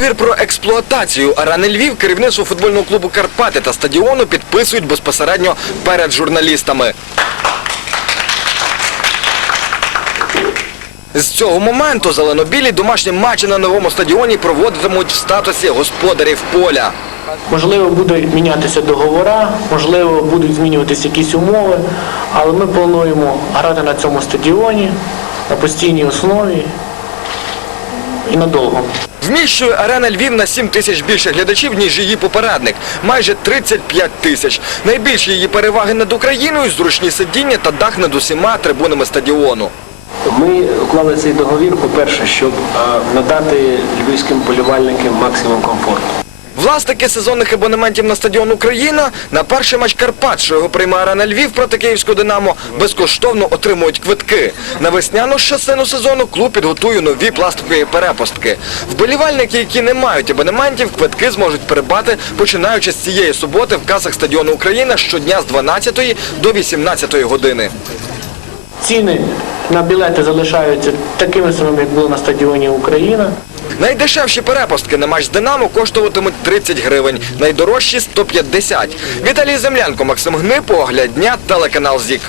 Договір про експлуатацію арени Львів керівництво футбольного клубу Карпати та стадіону підписують безпосередньо перед журналістами. З цього моменту зеленобілі домашні матчі на новому стадіоні проводитимуть в статусі господарів поля. Можливо, будуть мінятися договори, можливо, будуть змінюватися якісь умови, але ми плануємо грати на цьому стадіоні на постійній основі і надовго. Вміщує арена Львів на 7 тисяч більше глядачів, ніж її попередник. Майже 35 тисяч. Найбільші її переваги над Україною – зручні сидіння та дах над усіма трибунами стадіону. Ми уклали цей договір, по-перше, щоб е, надати львівським полювальникам максимум комфорту. Власники сезонних абонементів на стадіон Україна на перший матч Карпат, що його приймає арена Львів проти Київського Динамо, безкоштовно отримують квитки. На весняну частину сезону клуб підготує нові пластикові перепустки. Вболівальники, які не мають абонементів, квитки зможуть придбати, починаючи з цієї суботи в касах стадіону Україна щодня з 12 до 18 години. Ціни на білети залишаються такими самими, як було на стадіоні Україна. Найдешевші перепустки на матч з Динамо коштуватимуть 30 гривень, найдорожчі – 150. Віталій Землянко, Максим Гнипо, Огляд дня, телеканал ЗІК.